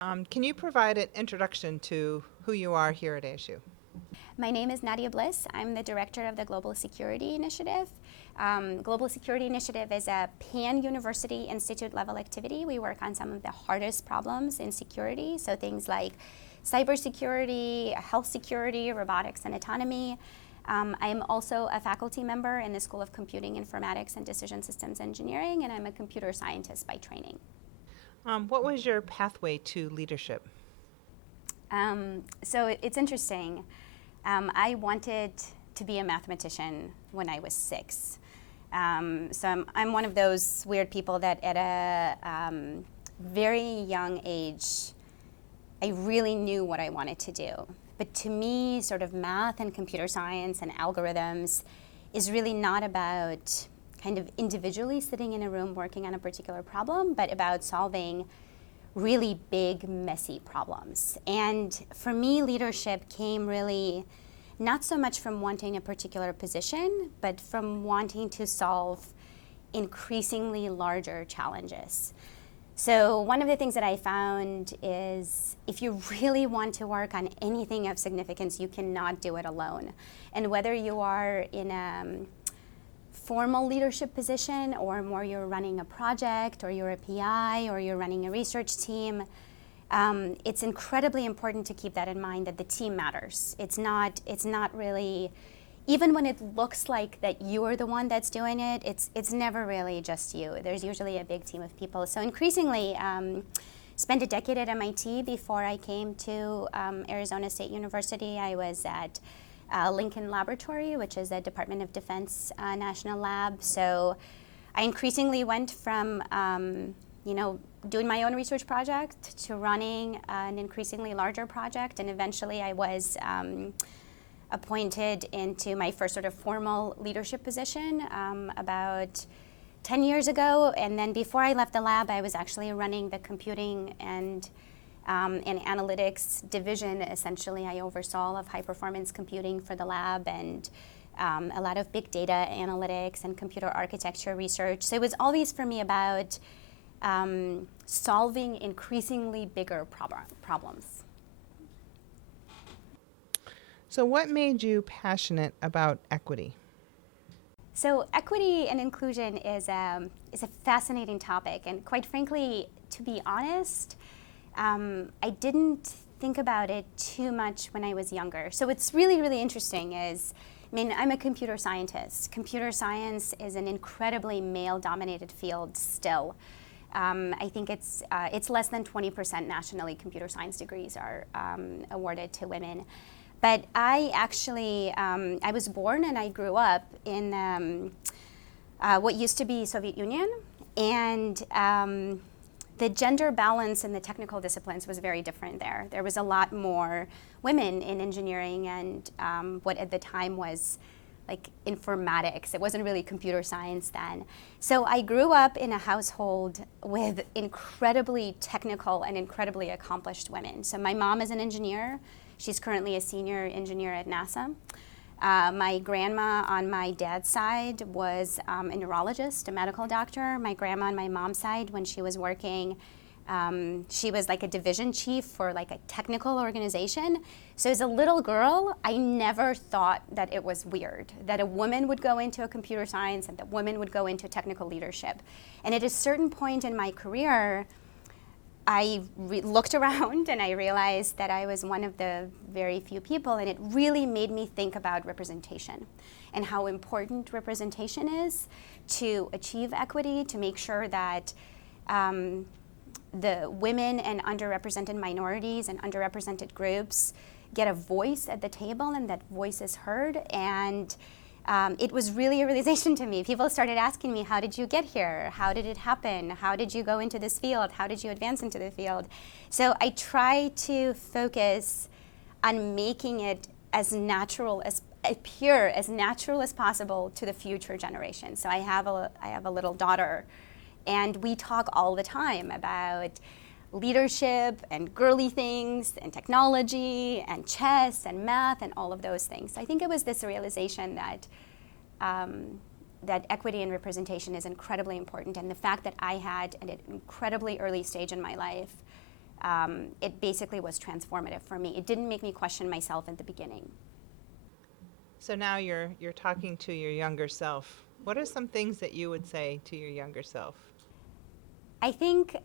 Can you provide an introduction to who you are here at ASU? My name is Nadya Bliss. I'm the director of the Global Security Initiative. Global Security Initiative is a pan-university institute level activity. We work on some of the hardest problems in security, so things like cybersecurity, health security, robotics, and autonomy. I am also a faculty member in the School of Computing, Informatics, and Decision Systems Engineering, and I'm a computer scientist by training. What was your pathway to leadership? So it's interesting. I wanted to be a mathematician when I was 6. So I'm one of those weird people that at a very young age, I really knew what I wanted to do. But to me, sort of math and computer science and algorithms is really not about kind of individually sitting in a room working on a particular problem, but about solving really big, messy problems. And for me, leadership came really not so much from wanting a particular position, but from wanting to solve increasingly larger challenges. So one of the things that I found is if you really want to work on anything of significance, you cannot do it alone. And whether you are in a formal leadership position or more you're running a project or you're a PI or you're running a research team, it's incredibly important to keep that in mind, that the team matters. It's not really, even when it looks like that you're the one that's doing it, it's never really just you. There's usually a big team of people. So increasingly, spent a decade at MIT before I came to Arizona State University. I was at Lincoln Laboratory, which is a Department of Defense national lab. So I increasingly went from doing my own research project to running an increasingly larger project, and eventually I was appointed into my first sort of formal leadership position about 10 years ago. And then before I left the lab, I was actually running the computing and analytics division. Essentially, I oversaw all of high-performance computing for the lab and a lot of big data analytics and computer architecture research. So it was always for me about solving increasingly bigger problems. So what made you passionate about equity? So equity and inclusion is a fascinating topic, and quite frankly, to be honest, I didn't think about it too much when I was younger. So what's really, really interesting is, I'm a computer scientist. Computer science is an incredibly male-dominated field still. I think it's less than 20% nationally computer science degrees are awarded to women. But I actually, I was born and I grew up in what used to be Soviet Union, and the gender balance in the technical disciplines was very different there. There was a lot more women in engineering and what at the time was like informatics. It wasn't really computer science then. So I grew up in a household with incredibly technical and incredibly accomplished women. So my mom is an engineer. She's currently a senior engineer at NASA. My grandma on my dad's side was a neurologist, a medical doctor. My grandma on my mom's side, when she was working, she was like a division chief for like a technical organization. So as a little girl, I never thought that it was weird that a woman would go into a computer science and that women would go into technical leadership. And at a certain point in my career, I looked around and I realized that I was one of the very few people, and it really made me think about representation and how important representation is to achieve equity, to make sure that the women and underrepresented minorities and underrepresented groups get a voice at the table and that voice is heard. And it was really a realization to me. People started asking me, how did you get here? How did it happen? How did you go into this field? How did you advance into the field? So I try to focus on making it as natural, as pure, as natural as possible to the future generation. So I have a little daughter, and we talk all the time about leadership and girly things and technology and chess and math and all of those things. So I think it was this realization that that equity and representation is incredibly important, and the fact that I had at an incredibly early stage in my life it basically was transformative for me. It didn't make me question myself at the beginning. So now you're talking to your younger self. What are some things that you would say to your younger self? I think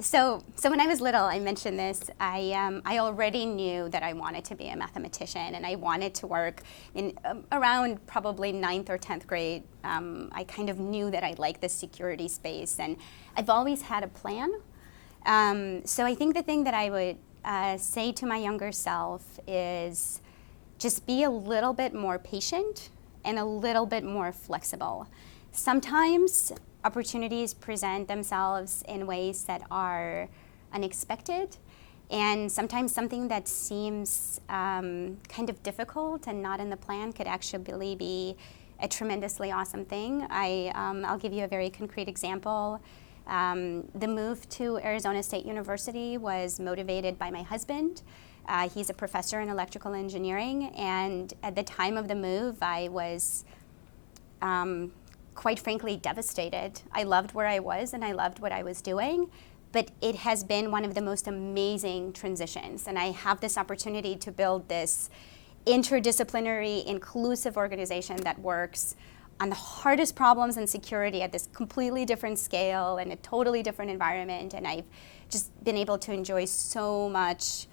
so when I was little, I mentioned this. I already knew that I wanted to be a mathematician, and I wanted to work in around probably 9th or 10th grade. I kind of knew that I liked the security space, and I've always had a plan. So I think the thing that I would say to my younger self is just be a little bit more patient and a little bit more flexible. Sometimes opportunities present themselves in ways that are unexpected, and sometimes something that seems kind of difficult and not in the plan could actually be a tremendously awesome thing. I'll give you a very concrete example. The move to Arizona State University was motivated by my husband. He's a professor in electrical engineering, and at the time of the move, I was quite frankly devastated. I loved where I was and I loved what I was doing, but it has been one of the most amazing transitions, and I have this opportunity to build this interdisciplinary, inclusive organization that works on the hardest problems in security at this completely different scale and a totally different environment, and I've just been able to enjoy so much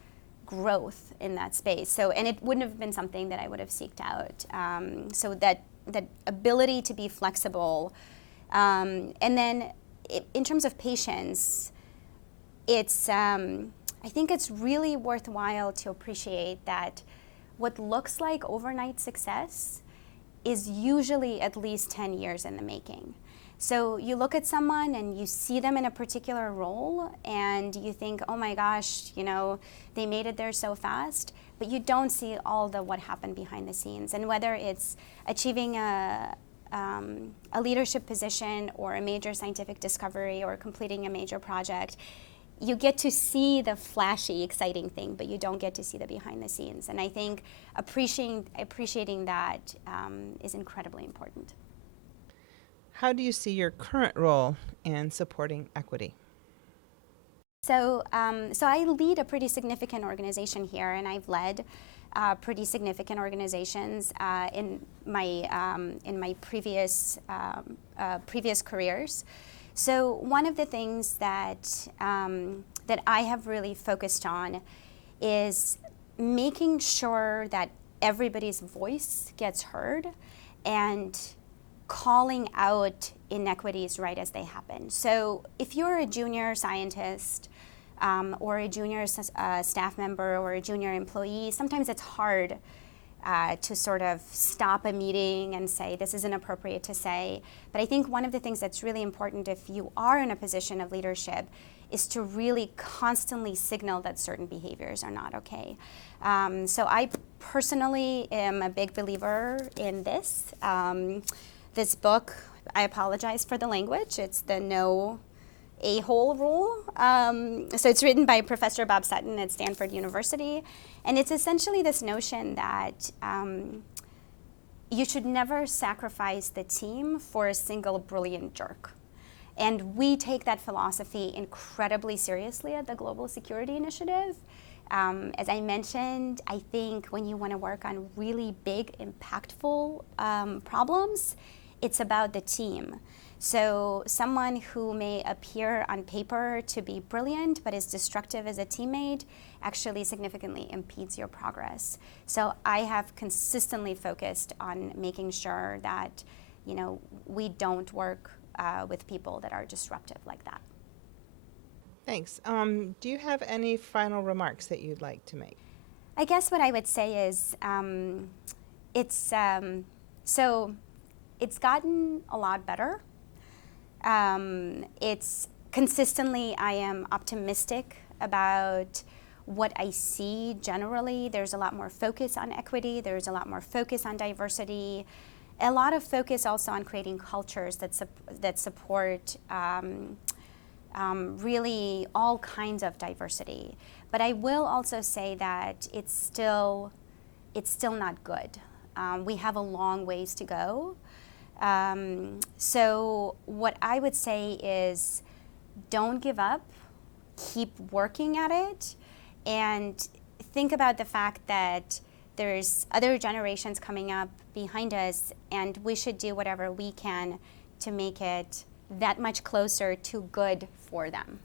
growth in that space. So, and it wouldn't have been something that I would have seeked out. So that ability to be flexible, and then in terms of patience, it's I think it's really worthwhile to appreciate that what looks like overnight success is usually at least 10 years in the making. So you look at someone and you see them in a particular role and you think, oh my gosh, you know, they made it there so fast, but you don't see all the what happened behind the scenes. And whether it's achieving a leadership position or a major scientific discovery or completing a major project, you get to see the flashy, exciting thing, but you don't get to see the behind the scenes. And I think appreciating that is incredibly important. How do you see your current role in supporting equity? So I lead a pretty significant organization here, and I've led pretty significant organizations in my previous careers. So one of the things that I have really focused on is making sure that everybody's voice gets heard and calling out inequities right as they happen. So if you're a junior scientist or a junior staff member or a junior employee, sometimes it's hard to sort of stop a meeting and say, this isn't appropriate to say. But I think one of the things that's really important if you are in a position of leadership is to really constantly signal that certain behaviors are not okay. So I personally am a big believer in this. This book, I apologize for the language, it's the no a-hole rule. So it's written by Professor Bob Sutton at Stanford University. And it's essentially this notion that you should never sacrifice the team for a single brilliant jerk. And we take that philosophy incredibly seriously at the Global Security Initiative. As I mentioned, I think when you want to work on really big, impactful problems, it's about the team. So someone who may appear on paper to be brilliant but is destructive as a teammate actually significantly impedes your progress. So I have consistently focused on making sure that, you know, we don't work with people that are disruptive like that. Thanks. Do you have any final remarks that you'd like to make? I guess what I would say is it's gotten a lot better. It's consistently, I am optimistic about what I see generally. There's a lot more focus on equity. There's a lot more focus on diversity. A lot of focus also on creating cultures that support really all kinds of diversity. But I will also say that it's still not good. We have a long ways to go. So what I would say is don't give up. keep working at it and think about the fact that there's other generations coming up behind us, and we should do whatever we can to make it that much closer to good for them.